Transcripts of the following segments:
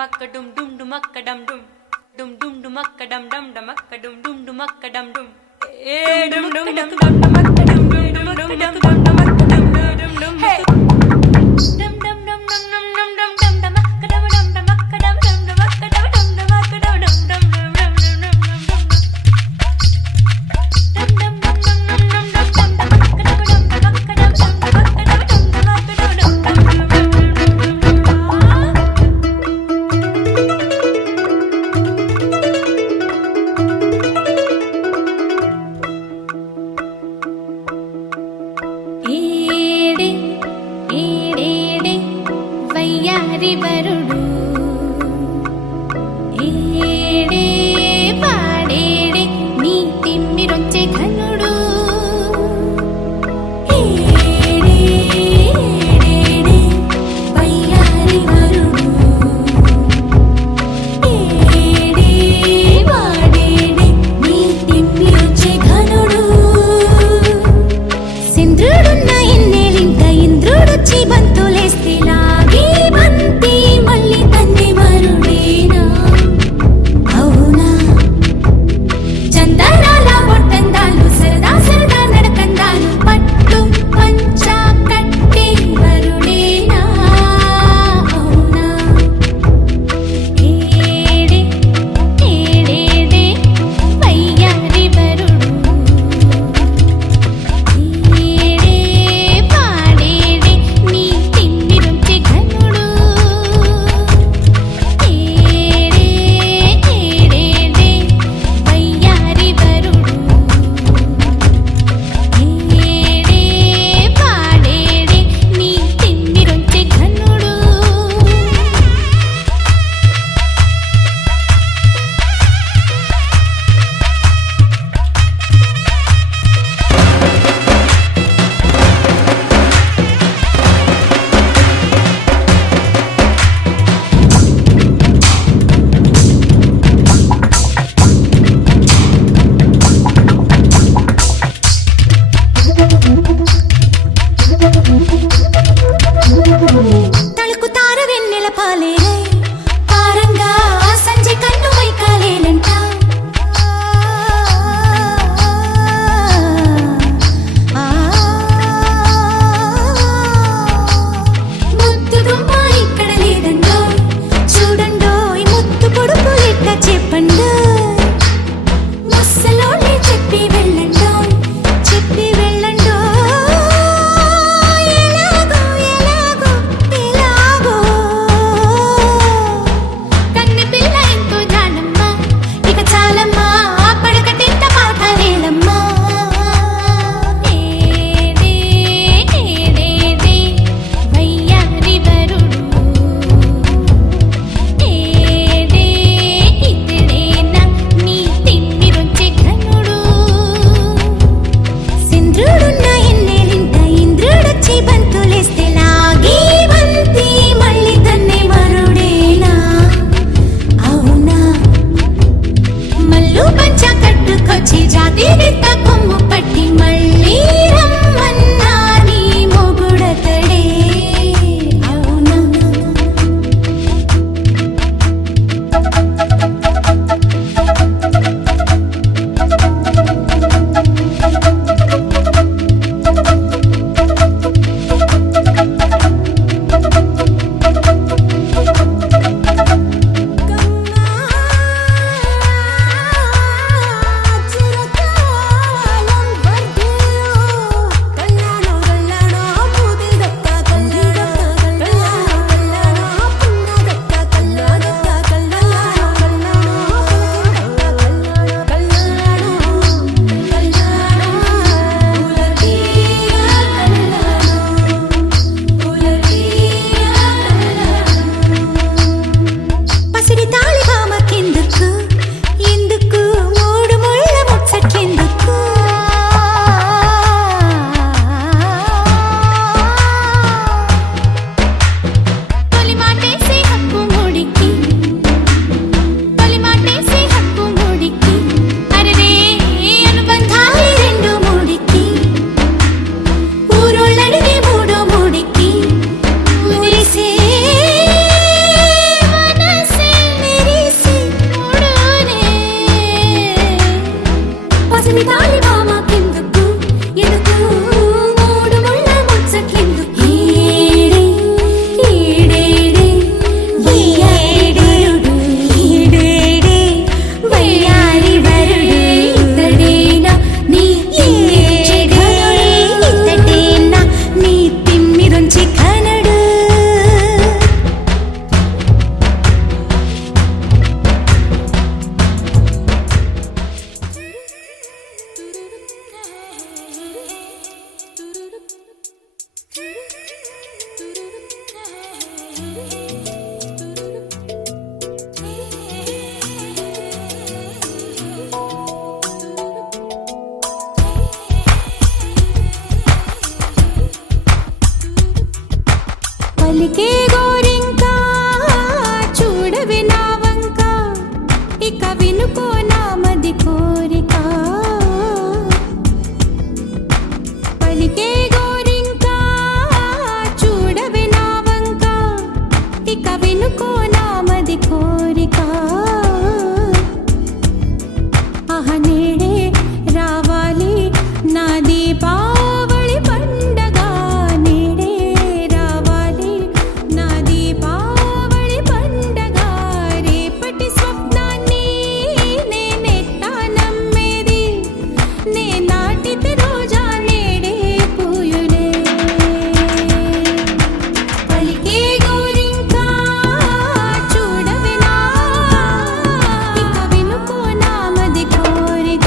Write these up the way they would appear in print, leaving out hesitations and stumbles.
damakka dum dumakka dum dum dumakka dum damakka dum dumakka dum dum damakka dum dumakka dum damakka dum hey dum dum dum dum dum dum dum dum damakka dum damakka dum damakka dum damakka dum పలికే గోరింకా చూడవే నా వంక, ఇక వినుకో నా మది కోరిక. పలికే గోరింకా చూడవే నా వంక, ఇక వినుకో నా మది కోరిక. ఆహ నేడే రావాలి నా దీపావళి పండగ, నేడే రావాలి నా దీపావళి పండగ. రేపటి స్వప్నాన్ని నేనెట్టా నమ్మేది, నే నాటితే రోజా నేడే పూయులే. పలికే గోరింకా చూడవే నా వంక, ఇక వినుకో నా మది కోరిక.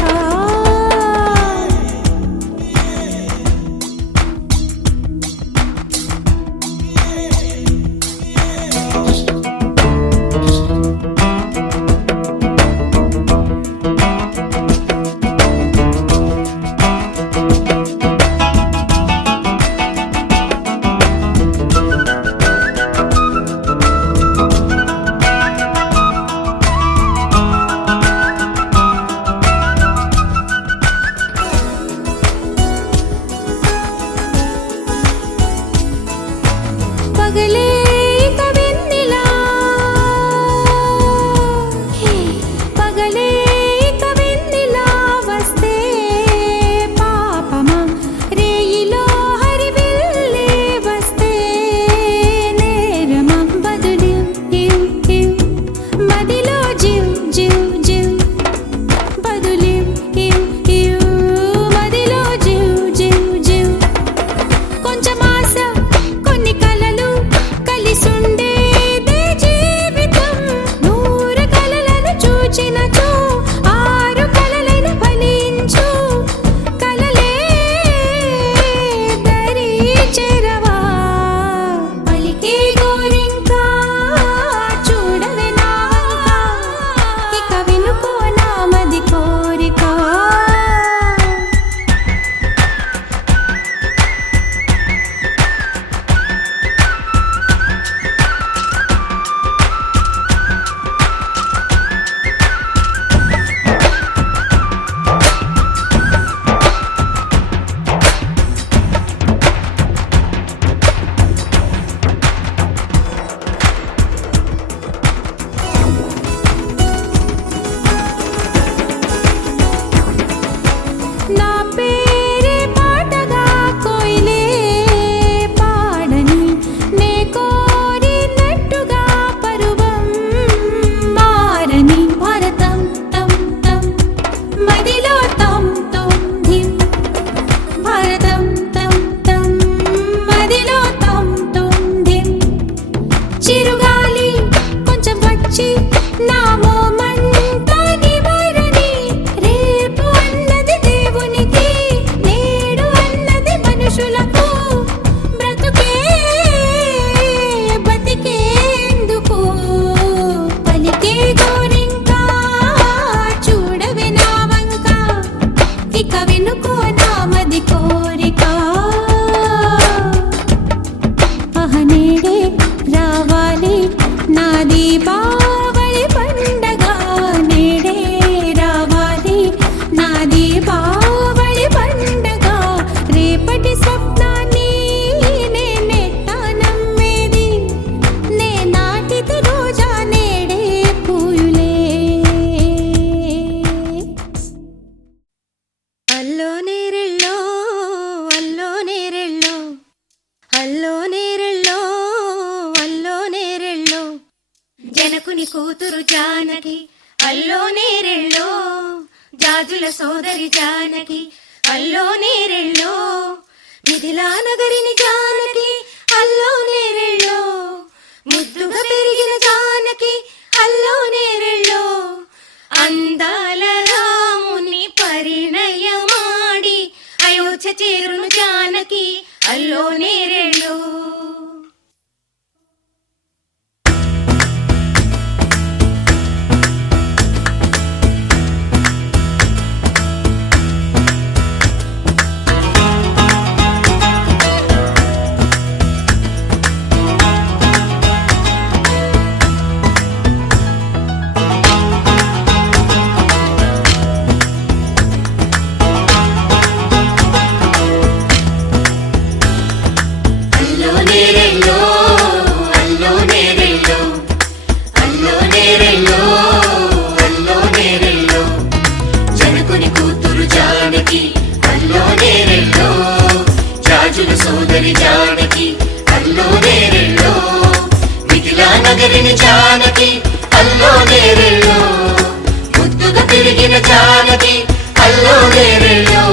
పగలే ఇక వెన్నెలా, పగలే ఇక వెన్నెలా వస్తే పాపమా, రేయిలో హరివిల్లే వస్తే నేరమా. బదులు ఇవ్ ఇవ్ మదిలో జివ్ జివ్ జివ్, బదులు ఇవ్ ఇవ్ మదిలో జివ్ జివ్ జివ్. కొంచెం ఆశ కొన్ని కలలు కలిసుండేదే జీవితం. 100 కలలను చూచినచో 6 కలలైన ఫలించు. కలలే దరి చేరవా. పలికే గోరింకా చూడవే నా వంక, ఇక వినుకో నా మది కోరిక. నా పేరే పాటగా కోయిలే పాడని, నే కోరినట్టుగా పరువం మారని. భారతం తం తం మదిలో తం తం ధిం, భారతం తం తం మదిలో తం తం ధిం. చిరుగాలి కొంచెం వచ్చి నా మోమంతా నివారణి. రేపు అన్నది దేవునికి, నేడు అన్నది మనుషులకు. బ్రతుకే బతికేందుకు. పలికే గోరింకా చూడవే నా వంక, ఇక వినుకో నా మది కోరిక. ఆహ నేడే రావాలి నా దీపావళి పండగ, నేడే రావాలి నా దీపావళి పండగ. రేపటి స్వప్నాన్ని నేనెట్టా నమ్మేది, నే నాటితే రోజా నేడే పూయులే. అల్లో నేరెళ్ళో అల్లో నేరెళ్ళో, అల్లో నేరెళ్ళో అల్లో నేరెళ్ళో, జనకుని కూతురు జానకి అల్లో నేరెళ్ళో, జాజుల సోదరి జానకి అల్లో నేరెళ్ళో, మిథిలా నగరిని జానకి అల్లో నేరెళ్ళో, ముద్దుగా పెరిగిన జానకి అల్లో నేరెళ్ళో. అందాల రాముని పరిణయమాడి అయోధ్య చేరును జానకి అల్లో నేరెళ్ళో. చెదిరిన జానకి అల్లో నేరెళ్ళో ముద్దుగా తిరిగిన జానకి అల్లో నేరెళ్ళో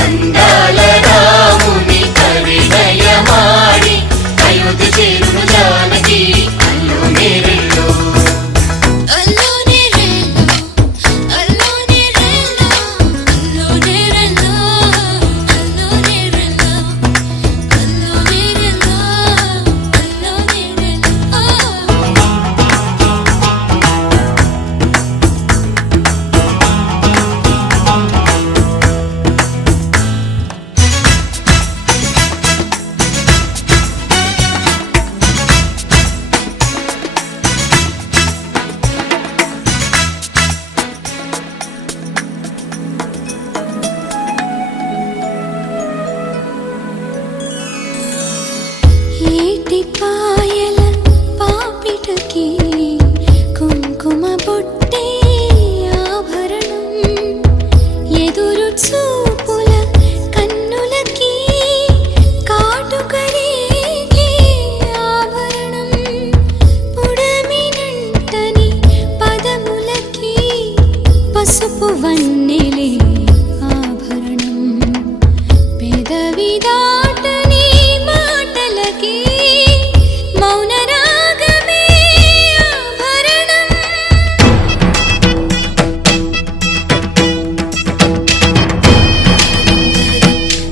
అందాల రాముని పరిణయమాడి అయోధ్య చేరును జానకి అల్లో నేరెళ్ళో అల్లో నేరెళ్ళో అల్లో నేరెళ్ళో అల్లో నేరెళ్ళో అల్లో నేరెళ్ళో అల్లో నేరెళ్ళో అల్లో నేరెళ్ళో ఏటి పాయల పాపిటకి కుంకుమ బొట్టే ఆభరణం ఎదురు చూపుల కన్నులకి కాటుకరేగే ఆభరణం పుడమినంటని పదములకి పసుపు వన్నెలే ఆభరణం పెదవి దాటని మాటలకి మౌన రాగమే ఆభరణం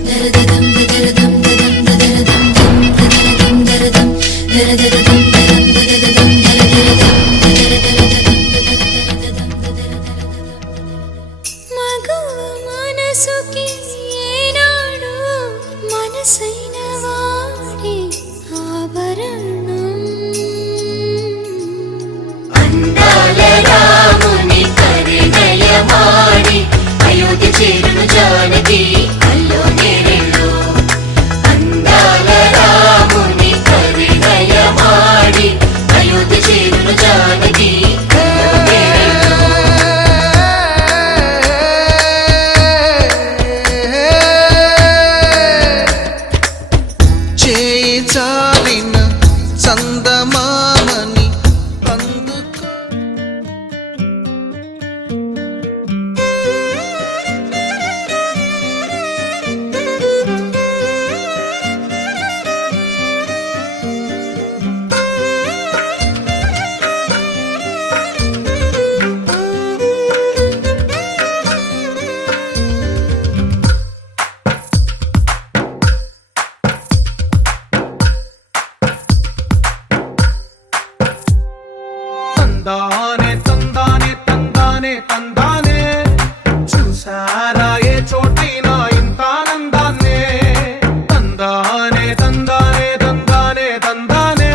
దరదం దరదం దరదం దరదం దరదం దరదం దరదం దరదం మగువ మనసుకి ఏనాడు మనసైన వాడే ఆభరణం అందాల రాముని పరిణయమాడి అయోధ్య చేరును జానకి అల్లో నేరెళ్ళో అందాల రాముని పరిణయమాడి అయోధ్య చేరును జానకి అల్లో నేరెళ్ళో చేయి చాలిన చందమామని అందుకో తందానే తందానే తందానే తందానే చూసారా ఏ చోటైనా ఇంత ఆనందాన్నే తందానే తందానే తందానే తందానే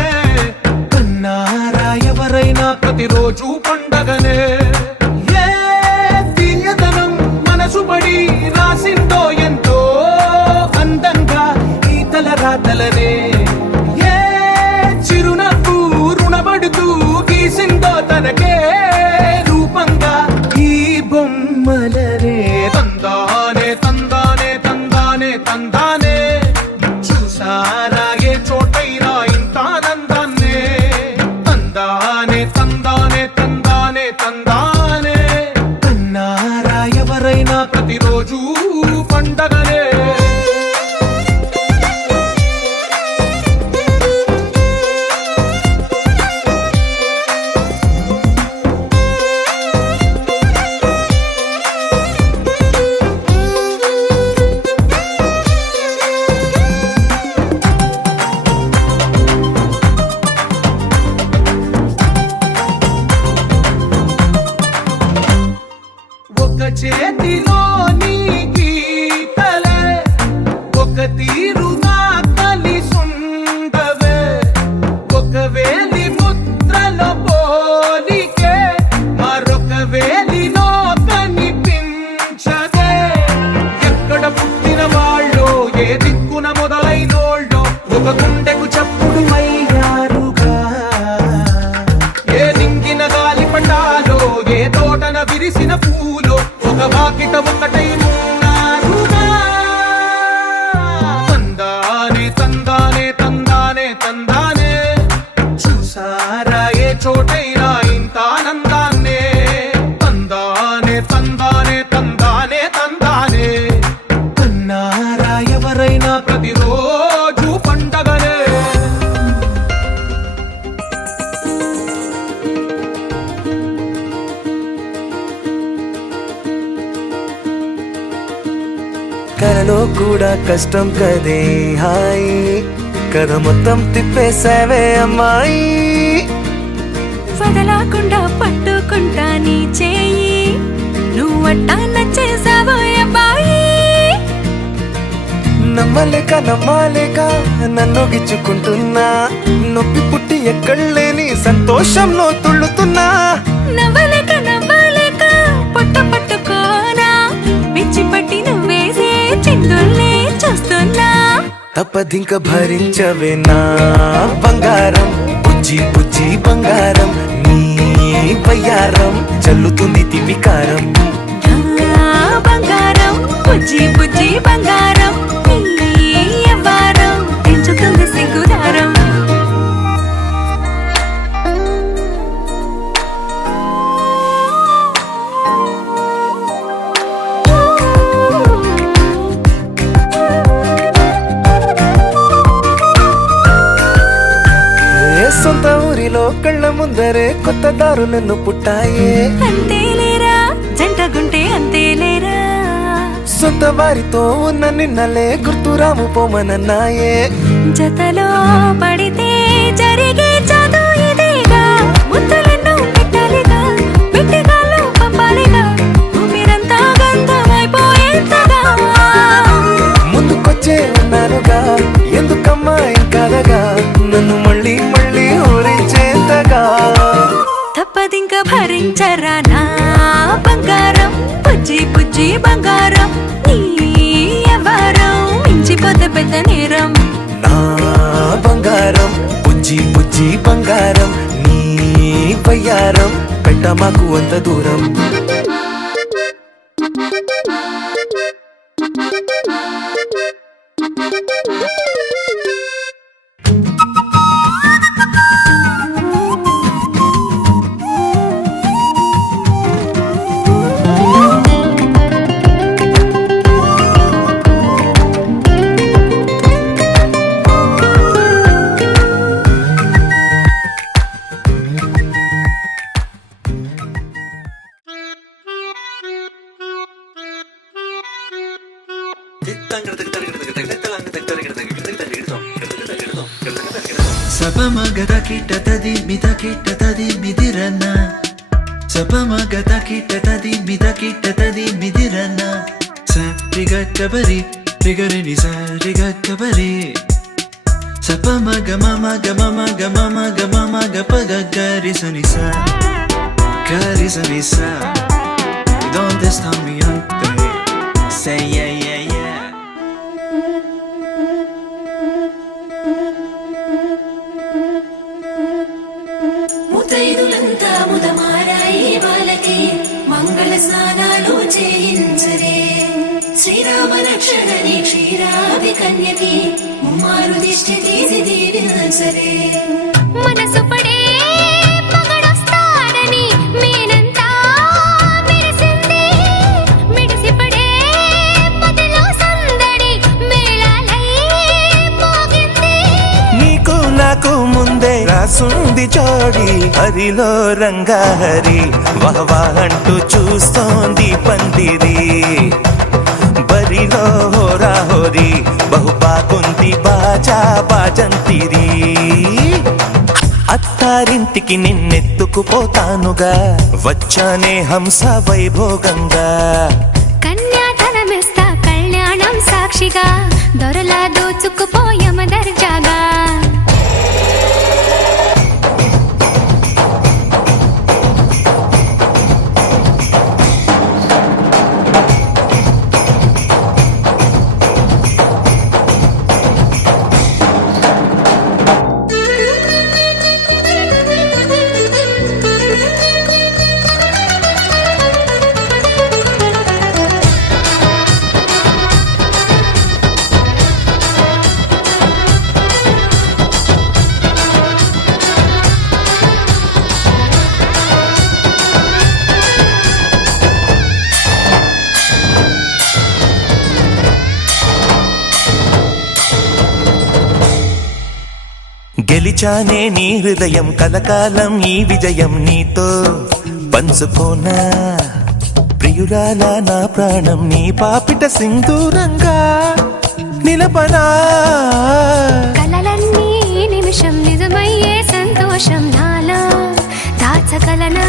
కన్నారా ఎవరైనా ప్రతిరోజు పండగనే ఏ తీయదనం మనసు పడి రాసిందో ఎంతో అందంగా ఈ తల రాతలనే ఏ చిరునవ్వు రుణపడుతూ గీసిందో తనకే రూపంగా ఈ బొమ్మలనే తందానే తందానే తందానే తందానే చూసారా ఏ చోటైనా ఇంత ఆనందాన్నే తందానే తందానే తందానే తందానే కన్నారా ఎవరైనా ప్రతిరోజు పండగనే ఒక చేతిలో నీ గీతలే ఒక తీరుగా కలిసుండవే ఒక వేలి ముద్రలో పోలికే మరొక వేలిలో కనిపించదే ఎక్కడ పుట్టిన వాళ్ళో ఏ దిక్కున మొదలైనోళ్ళో ఒక గుండెకు చప్పుడు అయ్యారుగా ఏ నింగిన గాలి పటాలో ఏ తోటన విరిసిన పూలో ఒక వాకిట ఒకటై ఉన్నారుగా తందానే తందానే తందానే తందానే చూసా మనసారా ఏ చోటైనా ఇంత ఆనందాన్నే తందానే తందానే తందానే తందానే కన్నారా ఎవరైనా ప్రతిరోజు పండగనే కలలో కూడా కష్టం కదే హాయి కథ మొత్తం తిప్పేసావే అమ్మాయి వదలకుండా పట్టుకుంటా నీ చేయి నువ్వట్టా నచ్చేసావో అబ్బాయి నమ్మలేక నమ్మాలేక నన్ను గిచ్చుకుంటున్నా నొప్పి పుట్టి ఎక్కడలేని సంతోషంలో తుళ్ళుతున్నా నవ్వలేక నవ్వలేక పొట్ట పట్టుకోనా పిచ్చి పట్టి నువ్వేసే చిందుల్నే చూస్తున్నా తప్పదింక భరించవే నా బంగారం బుజ్జి బుజ్జి బంగారం నీ వయ్యారం చల్లుతుంది తివికారం నా బంగారం బుజ్జి బుజ్జి బంగారం నీ యవ్వారం పెంచుతుంది సిగ్గుదారం ఏ సొంత ఊరిలో కళ్ళ ముందరే కొత్త దారులను పుట్టాయే అంతేలేరా జంటగుంటే అంతేలేరా సొంత వారితో ఉన్న నిన్నలే గుర్తురాము పోమనన్నాయే జతలో పడితే జరిగే చదు ఇదేగా ముద్దలెన్నో పెట్టాలిగా పెట్టిగాల్లో పంపాలిగా ఊపిరంతా గంధమైపోయేంతగా ముందుకొచ్చే ఉన్నానుగా ఎందుకమ్మా ఇంకాదగా నన్ను మళ్ళీ మళ్ళీ ఊరించేంతగా తప్పదింక భరించరా నా బంగారం బుజ్జి బుజ్జి బంగారం నీ యవ్వారం మించిపోతే పెద్ద నేరం నా బంగారం బుజ్జి బుజ్జి బంగారం నీ వయ్యారం పెట్ట మాకు అంత దూరం సపమగద కిట్టతది మిద కిట్టతది మిదిరన్న సపమగద కిట్టతది మిద కిట్టతది మిదిరన్న సరిగట్టబరి రిగరిని సరిగట్టబరి సపమగ మమ గ మమ గ మమ గ మమ గ పగ గరిసని స గరిసని స donde está mi ante say yeah yeah yeah ముతైదులంతా ముదమారాయి వాళ్ళకి మంగళ స్నానాలు చేయించరే శ్రీరామ రక్షణని క్షీరాది కన్యకి ముమ్మారు దిష్టి తీసి దీవించరే మనసు పడే మగడొస్తాడని మేనంతా మెరిసింది మిడిసిపడే మదిలో సందడి మేళాలై మోగింది నీకు నాకు ముందే రాసుంది జోడి హరిలో రంగాహరి వహవా అంటూ చూస్తోంది పందిరి బరిలో హోరాహోరి బహుబాగుంది బాజా బాజంతిరి అత్తారింటికి నిన్నెత్తుకుపోతానుగా వచ్చానే హంస వైభోగంగా కన్యాధనమిస్తా కళ్యాణం సాక్షిగా దొరలా దోచుకుపోయమ దర్జాగా గెలిచానే నీ హృదయం కలకాలం ఈ విజయం నీతో పంచుకోనా ప్రియురాలా నా ప్రాణం నీ పాపిట సింధూరంగా నిలపనా కలలన్నీ నిమిషం నిజమయ్యే సంతోషం నాలో దాచగలనా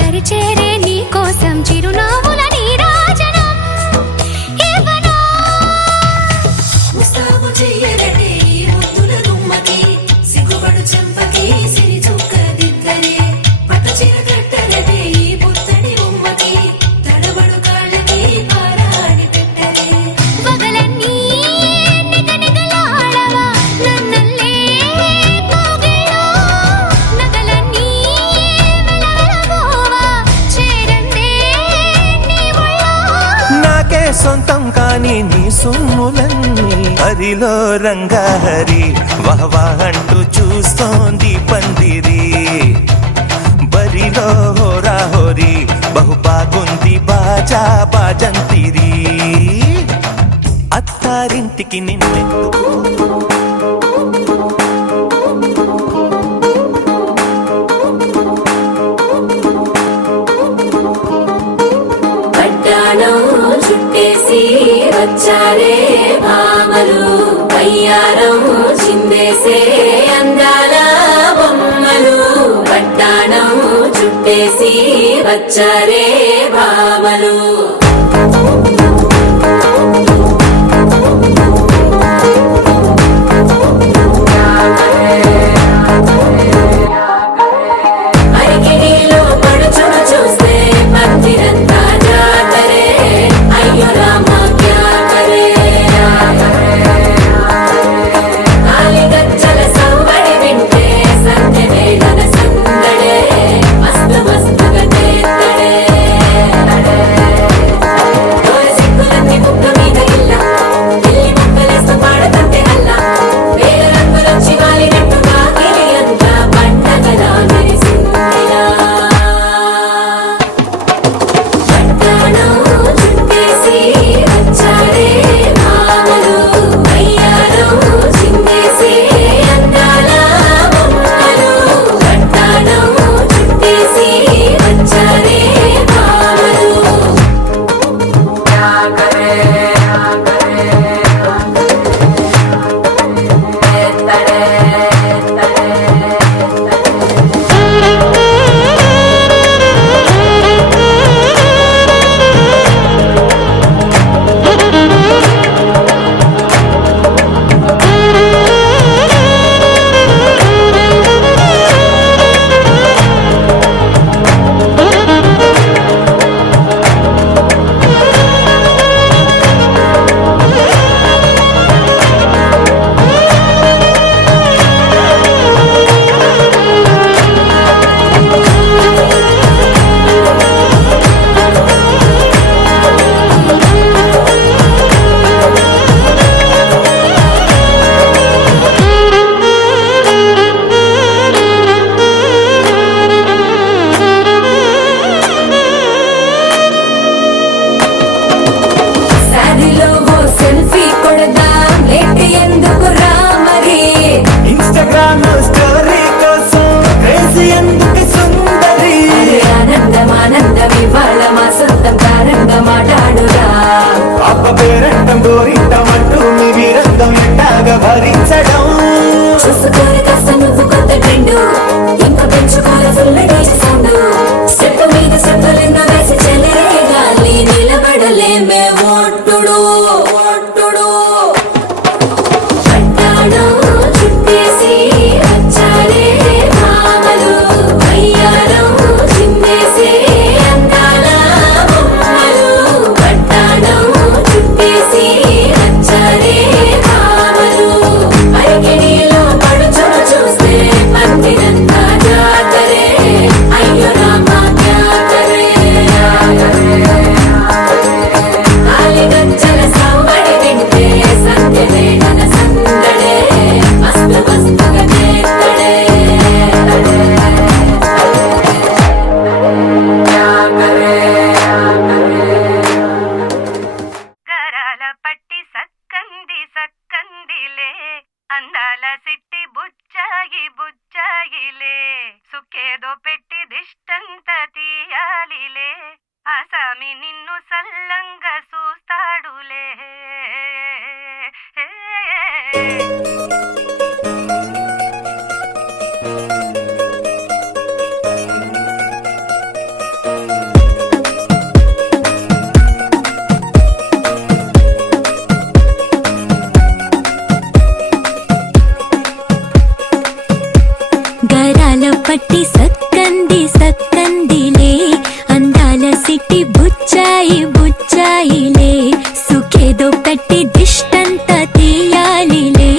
దరిచేరే నీ కోసం చిరునవ్వుల నీరాజనం ఇవ్వనా ముస్తాబు చెయ్యరటే ఈ ముద్దుల గుమ్మకి సిగ్గుపడు చెంపకి సిరి చుక్క దిద్దరే పట్ట చీర కట్టరటే ఈ పుత్తడి గుమ్మకి తడబడు కాళ్ళకి పారాడి పెట్టరే పగలన్నీ నిగనిగలాడవా నన్నల్లే కోగిలో నగలన్నీ వెలవెలబోవా చేరందే నీ ఒళ్ళో నాకే సొంతం కాని నీ సొమ్ములన్నీ హరిలో రంగాహరి వహవా అంటూ చూస్తోంది పందిరి బరిలో హోరా హోరి బహు బాగుంది బాజా బాజంతిరి అత్తారింటికి నిన్నెందుకు పడ్డాణం చుట్టేసి వచ్చారే భామలు వయ్యారం చిందేసే అందాల బొమ్మలు పడ్డాణం చుట్టేసి వచ్చారే భామలు అరికిడిలో పడుచును చూస్తే భక్తిరంతా జాతరే అయ్యో రామ క్యా కరే కాలిగజ్జల సంబడి వింటే సంధ్య వేళన సందడే మస్తు మస్తుగా చేత్తడే బుచ్చాయి బుచ్చాయిలే సుఖేదో పెట్టి దిష్టంత తీయాలిలే ఆసామి నిన్ను సల్లంగా చూస్తాడులే గరాల పట్టి సక్కంది సక్కందిలే అందాల సిట్టి బుచ్చాయి బుచ్చాయిలే సుఖేదో పెట్టి దిష్టంత తీయాలిలే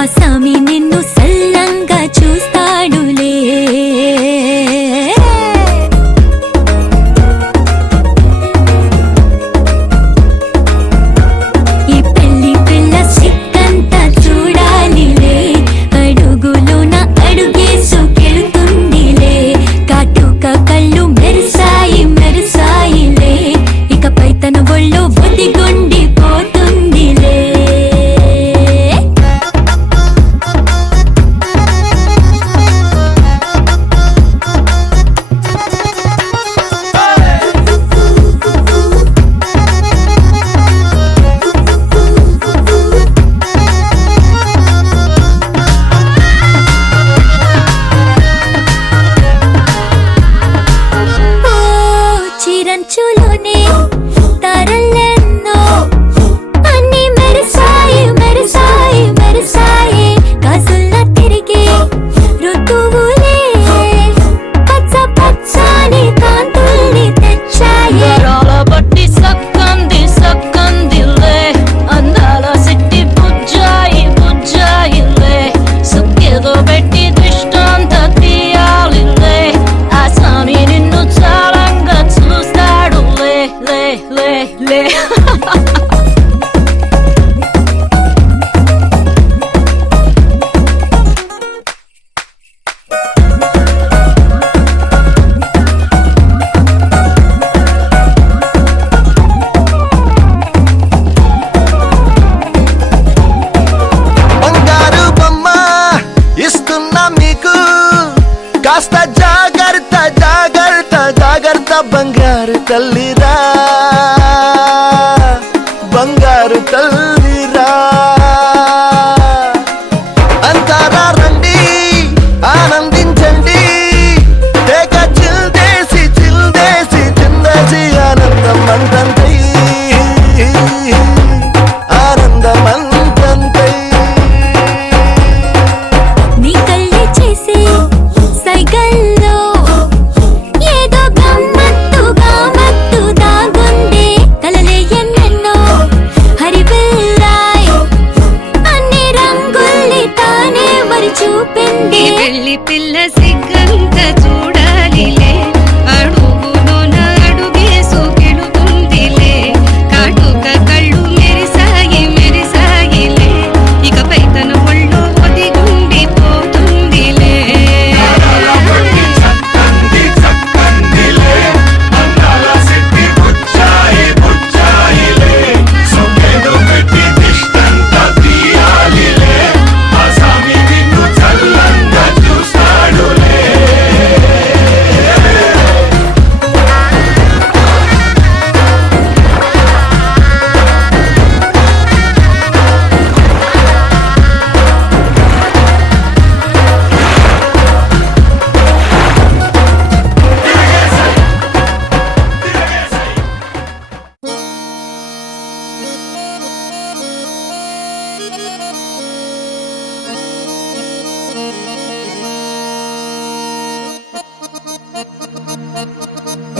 ఆసామి నిన్ను సల్లంగా చూస్తాడులే ఈ పెళ్లి పిల్ల సిక్కంతా చూడాలిలే అడుగులోన అడుగేసుకెళ్తుందిలే కాటుక కళ్ళు మెరిసాయి మెరిసాయిలే ఇకపై తన ఒళ్ళు ఒదిగుండిపోతుందిలే ఓ చిరంచులోనే తారలెన్నో అన్ని మెరిసాయి మెరిసాయి మెరిసాయి కాసుల్లా తిరిగే ఋతువులే పచ్చ పచ్చని కాంతుల్ని తెచ్చాయి బట్టి సక్కంది సక్కందిలే అందాల సిట్టి బుజ్జాయి బుజ్జాయిలే సుఖేదో పెట్టి దృష్టాంత తీయాలిలే ఆసామి నిన్ను చాలంగా చూస్తాడు లే లే లే లే బంగారు బొమ్మ ఇస్తున్నా మీకు కాస్త జాగ్రత్త జాగ్రత్త జాగ్రత్త బంగారు తల్లిరా బంగారు తల్లిరా అంతారా రండి ఆనందించండి తేక చిల్దేసి చిందేసి ఆనందం అంతంతై ఆనందం అంతంతై నీ కళ్ళే చేసే సైగల్లో ఏదో గమ్మత్తుగా మత్తు దాగుందే కలలే ఎన్నెన్నో హరివిల్లాయ్ అన్ని రంగుల్ని తానే మరి చూపింది పెళ్లి పిల్ల సిగ్గంత చూడాలిలే అడుగులోన అడుగేసుకెళుతుందిలే కాటుక కళ్ళు మెరిసాయి మెరిసాయిలే ఇకపై తన ఒళ్ళు ఒదిగుండిపోతుందిలే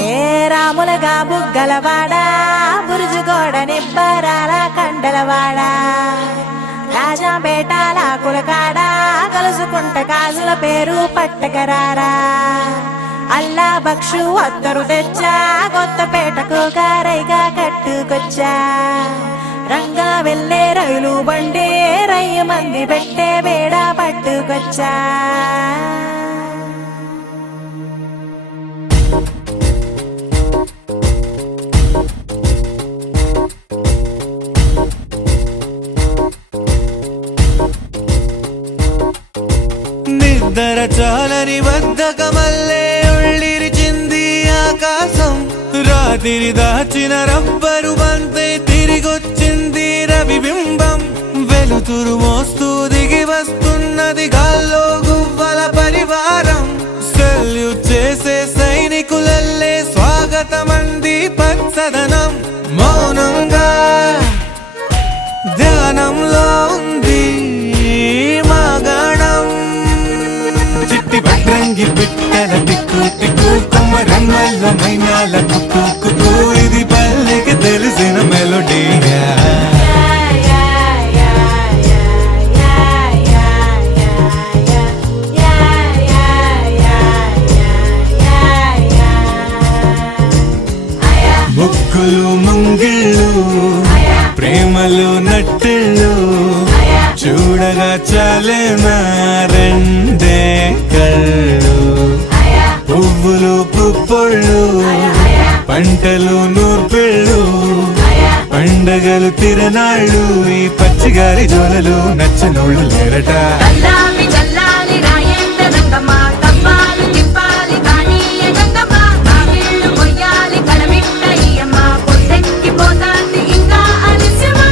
ఏ రాములగా బుగ్గలవాడా బురుజుగోడ నిబ్బరాల కండలవాడ రాజాపేటాల కులకాడ కలుసుకుంట కాజుల పేరు పట్టకరారా అల్లా బక్షు అత్తరు తెచ్చా కొత్తపేటకు కారైగా కట్టుకొచ్చా రంగా వెళ్ళే రైలు బండి రయ్య మంది పెట్టే బేడ పట్టుకొచ్చా నిద్ర చాలని బద్ధకమల్లే ఉళ్ళిరిచింది ఆకాశం రాత్రి దాచిన రబ్బరు బంతే తిరిగొచ్చింది రవిబింబం వెలుతురు మోస్తూ దిగి వస్తున్నది గాల్లో గువ్వల పరివారం సెల్యూట్ చేసే సైనికులల్లే స్వాగతమంది పచ్చదనం మౌనంగా ధ్యానంలో ఉంది మాగాణం చిట్టి భద్రంగి పిట్టల టిక్కు టిక్కు కొమ్మ రంగుల మైనాల కుక్కు కుక్కు ఇది పల్లెకి తెలిసిన మెలోడీగా ముగ్గులు ముంగిళ్ళు ప్రేమలు నట్టిళ్ళు చూడగా చాలేనా రెండే కళ్ళు పువ్వులు పుప్పొళ్ళు పంటలు నూర్పిళ్ళు పండగలు తిరనాళ్ళు ఈ పచ్చిగారి జోలలు నచ్చనోళ్ళు లేరట చల్లాలి చల్లాలి రాయేంద్ర రంగమ్మ తప్పాలి తిప్పాలి కానీ గంగమ్మ కావిళ్ళు మొయ్యాలి కడమిట్ట ఈయమ్మ పొద్దెక్కి పోతాంది ఇంకా అలిసిమా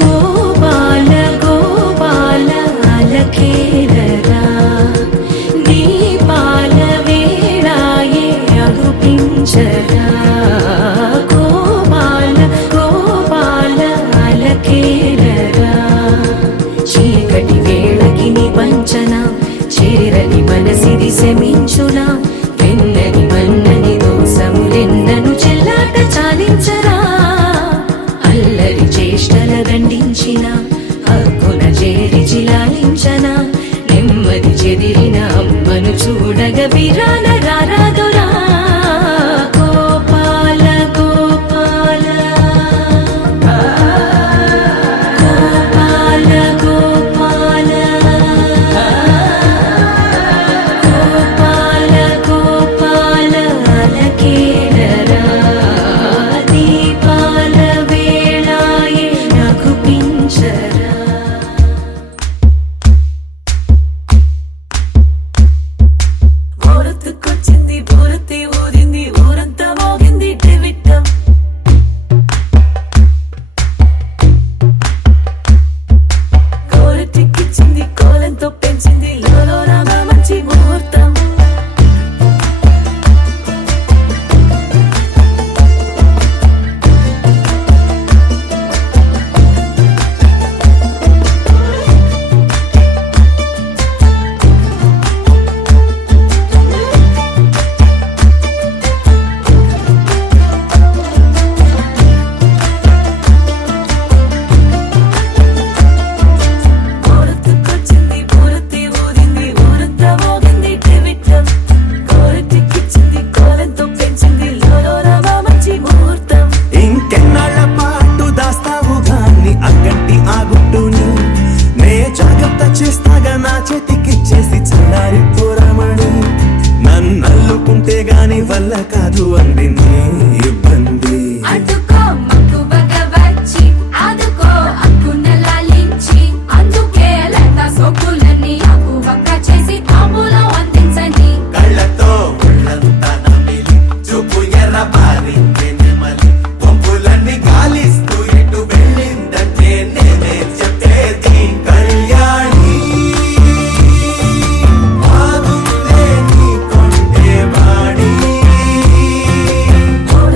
గోపాల గోపాల అలకేరరా దీపాల వేళాయే అగుపించరా గోపాల గోపాల అలకేరరా చీకటి వేళకి నిబంచన చేరని మనసిది శమించునా వెన్నని మన్నని దోసములెన్నను చెల్లాట చాలించరా అల్లరి చేష్టల దండించిన హక్కున చేరి చిలాలించన నెమ్మది చెదిరిన అమ్మను చూడగ విరాన రారాదురా గోపాల గోపాల గోపాల గోపాల గోపాల గోపాల అలకేరరా దీపాల వేళాయే నగుపించరా ఊరొత్తుకొచ్చింది ఊరొత్తి ఊరింది ఊరంతా మోగింది డెవిట్టం కోరటిక్కిచ్చింది కోలంతో పెంచింది లోలో రామ మంచి ముహూర్తం ఊరొత్తుకొచ్చింది ఊరొత్తి ఊరింది ఊరంతా మోగింది డెవిట్టం కోరటిక్కిచ్చింది కోలంతో పెంచింది లోలో రామ మంచి ముహూర్తం ఇంకెన్నాళ్ళ పాటు దాస్తావు గాని అగ్గంటి ఆ గుట్టుని నే జాగ్రత్త చేస్తాగా నా చేతికిచ్చేసి చల్లారి పోరామణి నన్నల్లుకుంటే గాని వల్ల కాదు అంది నీ ఇబ్బంది అడ్డుకో మక్కువగా వచ్చి ఆదుకో అక్కున లాలించి అందుకే లేత సోకులన్నీ అక్కువగా చేసి తాంబూలం అందించని కళ్ళతో ఒళ్ళంతా నమిలి చూపు ఎర్ర బారి నెమలి పంపులన్నీ గాలిస్తూ ఇటు వెళ్ళిందంటే నేనే చెప్పేది కళ్యాణి బాగుందే నీ కొండే వాడి మూడు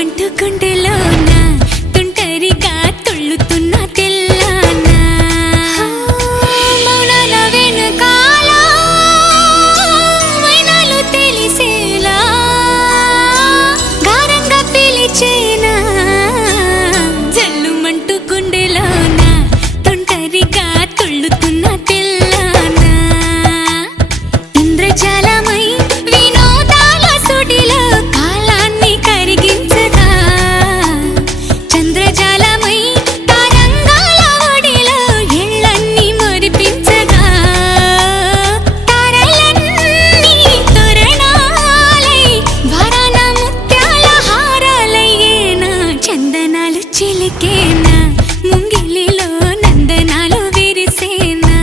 జల్లుమంటూ గుండెలోన తుంటరిగా తుళ్ళుతున్న తెల్లానా మౌనాల వెనకాల మైనాలు తెలిసేలా గారంగా పిలిచేనా జల్లుమంటూ గుండెలోన తుంటరిగా తుళ్ళుతున్న తెల్లానా ఇంద్రజాలమై వినోదాల సుడిలో కాలాన్ని కరిగించగా చంద్రజాలమై తరంగాల ఒడిలో ఎళ్ళన్ని మురిపించగా తారలన్నీ తోరణాలై వరాన ముత్యాల హారాలయ్యేనా చందనాలు చిలికేనా ముంగిలిలో నందనాలు విరిసేనా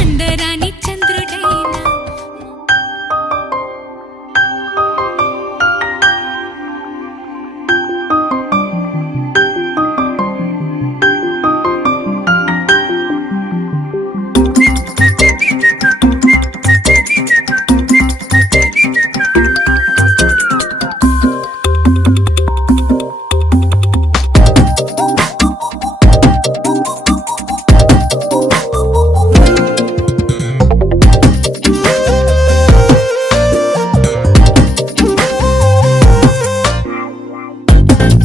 అందరాని చంద్రుడైనా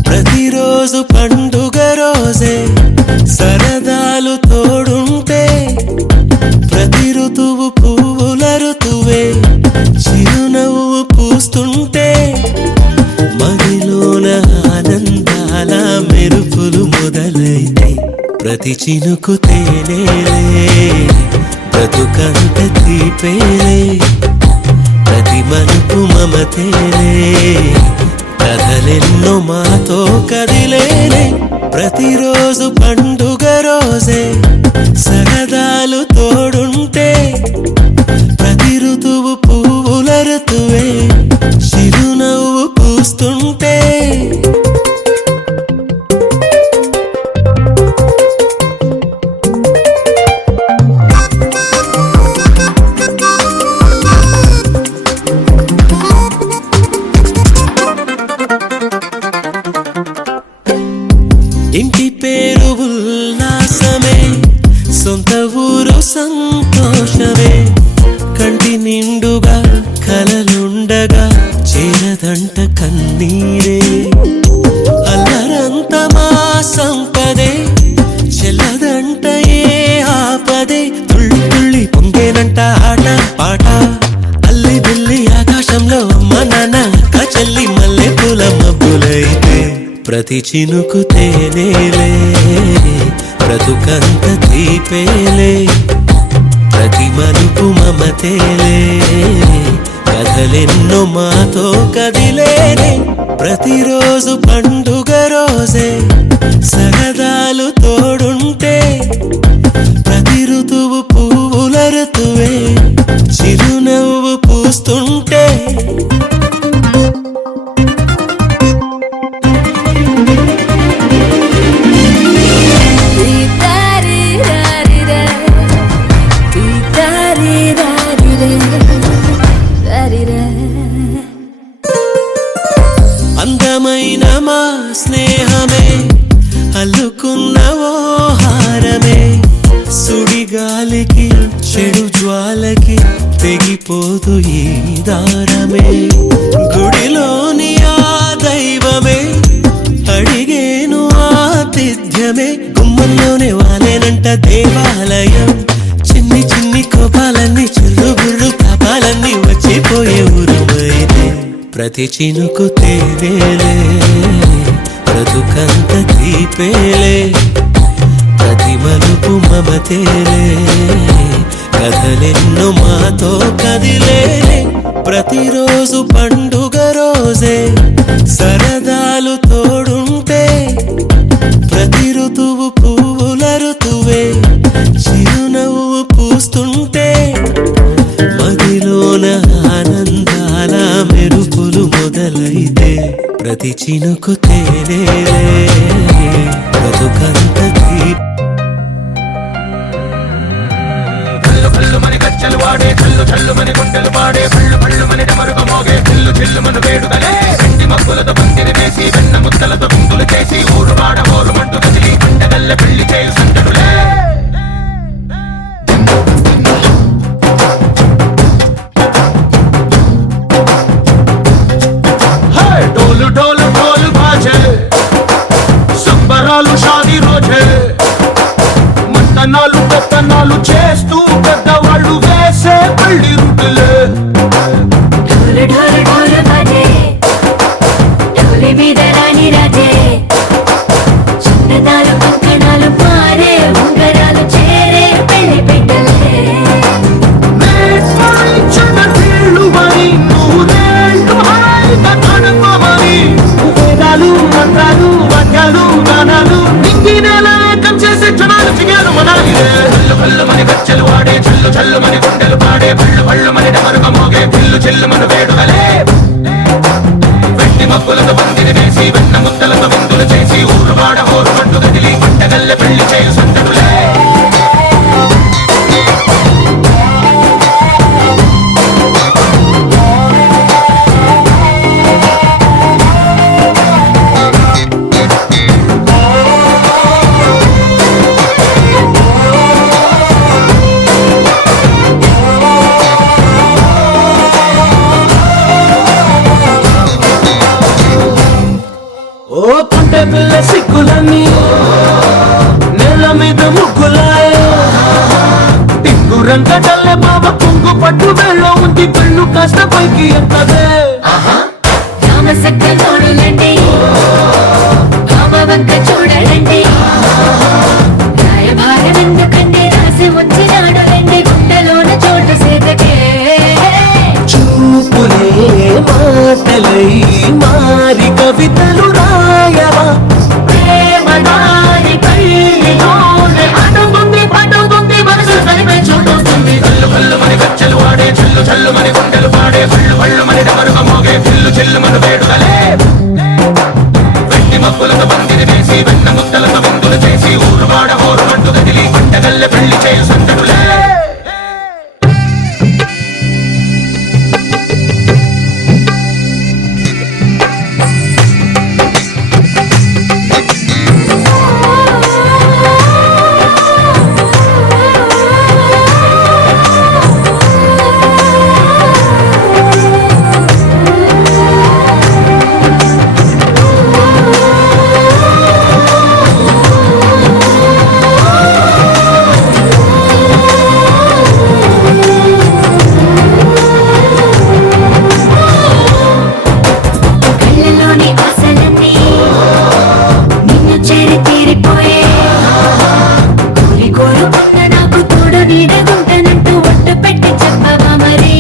ప్రతిరోజు పండుగ రోజే సరదాలు తోడుంటే ప్రతి ఋతువు పువ్వుల ఋతువే చిరునవ్వు పూస్తుంటే మదిలోన ఆనందాల మెరుపులు మొదలైతే ప్రతి చినుకు తేనేలే బ్రతుకంత తీపేలే ప్రతి మలుపు మమతేలే కథలెన్నో మాతో కదిలేనే ప్రతిరోజు పండుగ రోజే సరదాలు తోడుంటే ప్రతి ఋతువు పువ్వుల ఋతువే చిరునవ్వు పూస్తుంటే ఇంటి పేరు ఉల్లాసమే సొంత ఊరు సంతోషమే కంటి నిండుగా కలలుండగా చేరదంట కన్నీరే అల్లరంత మా సంపదే చెల్లదంట ఏ ఆపదే తుళ్ళి తుళ్ళి పొంగేనంట ఆట పాట అల్లి బిల్లి ఆకాశంలో అమ్మ నాన్న అక్క చెల్లి మల్లె పూల మబ్బులైతే ప్రతి చినుకు తేనేలే బ్రతుకంత తీపేలే ప్రతి మలుపు మమతేలే కథలెన్నో మాతో కదిలేనే ప్రతిరోజు పండుగ రోజే సరదాలు తోడుంటే ప్రతి ఋతువు పువ్వుల ఋతువే చిరునవ్వు పూస్తుంటే అందమైన మా స్నేహమే అల్లుకున్న ఓ హారమే సుడిగాలికి చెడు జ్వాలకి తెగిపోదు ఈ దారమే గుడిలోని ఆ దైవమే అడిగేను ఆతిథ్యమే గుమ్మంలోనే వాలేనంట దేవాలయం చిన్ని చిన్ని కోపాలన్నీ చిల్లు బుర్రు తాపాలన్నీ వచ్చిపోయే ఊరుమైతే ప్రతి చినుకు తేనేలే బ్రతుకంత తీపేలే ప్రతి మలుపు మమతేలే కథలెన్నో మాతో కదిలేనే ప్రతిరోజు పండుగ రోజే సరదాలు తోడుంటే ప్రతి ఋతువు పువ్వుల ఋతువే చిరునవ్వు పూస్తుంటే మదిలోన ఆనందాల మెరుపులు మొదలైతే ప్రతి చినుకు తేనేలే బ్రతుకంత కళ్ళు మని కచ్చలు వాడే కళ్ళు మని గుండెలు పాడే పళ్ళు మని డమరుగ మోగే చిల్లు మన వేడుదలే ఇంటి మబ్బులతో తాళాలు మంత్రాలు వాద్యాలు గానాలు నింగి నేల ఏకం చేసే క్షణాలు చిగారు మనాలిదే హల్లు హల్లు మని గచ్చలు వాడే చల్లు చల్లు మని గుండెలు పాడే పళ్ళు పళ్ళు మని డమరుగ మోగే పిల్లు చెల్లు మన వేడుకలే వెండి మబ్బులతో పందిరి వేసి వెన్న ముద్దలతో విందులు చేసి ఊరు వాడ హోరు పట్టు గదిలి పంటగల్లె పెళ్లి చేయు సందడులే ఓ పంట పిల్ల సిక్కులన్నీ నేల మీద ముగ్గులాయ టింగు రంగటల్లె బాబ కుంగు పట్టు వేళ్ళ ఉంది పెళ్ళు కాస్త పైకి ఎక్కదే రామసక్క నోడులండి భామవంక చూడలండి రాయభారం ఎందుకండి రాసి ఉంచినాడు రండి గుండెలోన చోటు సేదకే చూపులే మాటలై మారి కవితలు రాయవా ప్రేమ దారి పైలోనే అడుగుంది పడుగుంది మనసు కలిపే చూడుతుంది కల్లు కల్లు మని గచ్చలు వాడే చల్లు చల్లు మని గుండెలు పాడే పళ్ళు పళ్ళు మని డమరుగ మోగే పిల్లు చెల్లు మన వేడుకలే వెండి మబ్బులతో పందిరి వేసి వెన్న ముద్దలతో విందులు చేసి ఊరు వాడ హోరు పట్టు గదిలి పంటగల్లె పెళ్లి చేయు సందడులే కళ్ళలోని ఆశలన్నీ నిన్ను చేరి తీరిపోయే కోరి కోరుకున్న నాకు తోడు నీడగుంటానంటూ ఒట్టు పెట్టి చెప్పవా మరి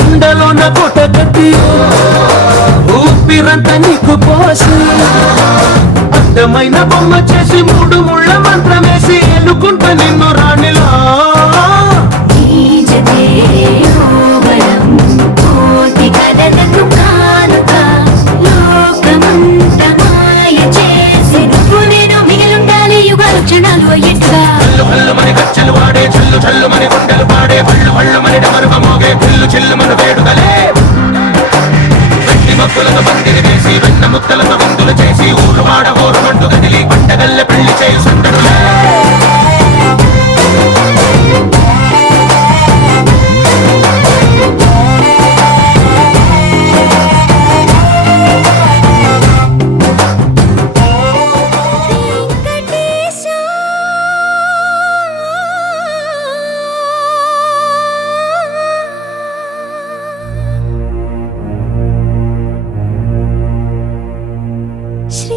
గుండెలో నా కోట కట్టి ఊపిరంతా నీకు పోసి అందమైన బొమ్మ చేసి మూడు ముళ్ళ మంత్రం వేసి ఎన్నుకుంటా నిన్ను రాణిలా నీజతే ఓవరం కోటి కథలకు కానుక లోకమంత మాయ చేసి నువ్వు నేను మిగిలుండాలి యుగాలు క్షణాలు అయ్యట్గా కల్లు కల్లు మని గచ్చలు వాడే చల్లు చల్లు మని గుండెలు పాడే పళ్ళు పళ్ళు మని డమరుగ మోగే పిల్లు చెల్లు మన వేడుకలే వెండి మబ్బులతో పందిరి వేసి వెన్న ముద్దలతో విందులు చేసి ఊరు వాడ హోరు పట్టు గదిలి పంటగల్లె పెళ్లి చేయు సందడులే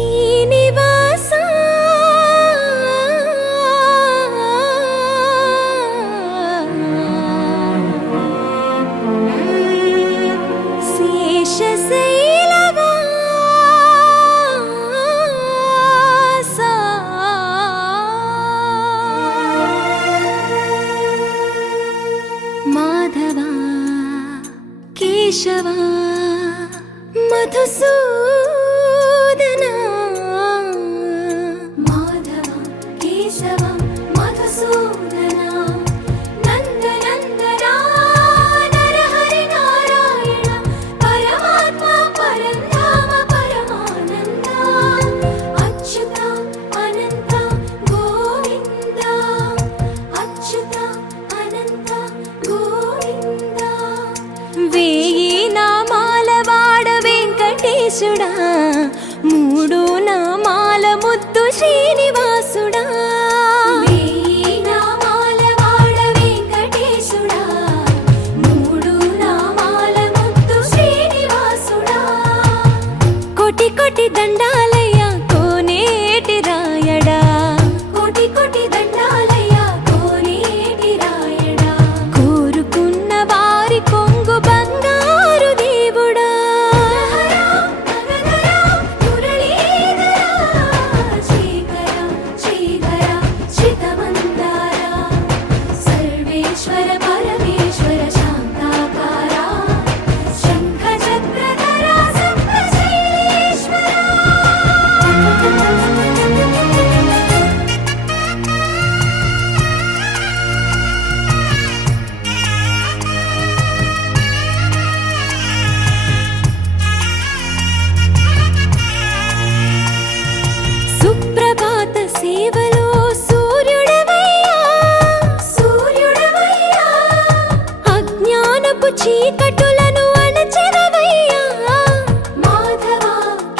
శ్రీనివాస శేషశైలవాస మాధవ కేశవ మధుసూదన మాధవ కేశవ మధుసూదన నందనందన నరహరి నారాయణ పరమాత్మ పరంధామ పరమానంద అచ్యుత అనంత గోవింద అచ్యుత అనంత గోవింద వేయి నామాల వాడ వెంకటేశుడా మూడు నామాల ముద్దు శ్రీనివాసుడా వేయి నామాల వాడ వెంకటేశుడా మూడు నామాల ముద్దు శ్రీనివాసుడా కోటి కోటి దండాలయ్య కోనేటి రాయడా కోటి కోటి దండాలయ్య కోనేటి రాయడా కోరుకున్న వారి కొంగు బంగారు దేవుడా చీకటులను అణచెదవయ్యా మాధవ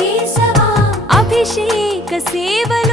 కేశవ అభిషేక సేవలు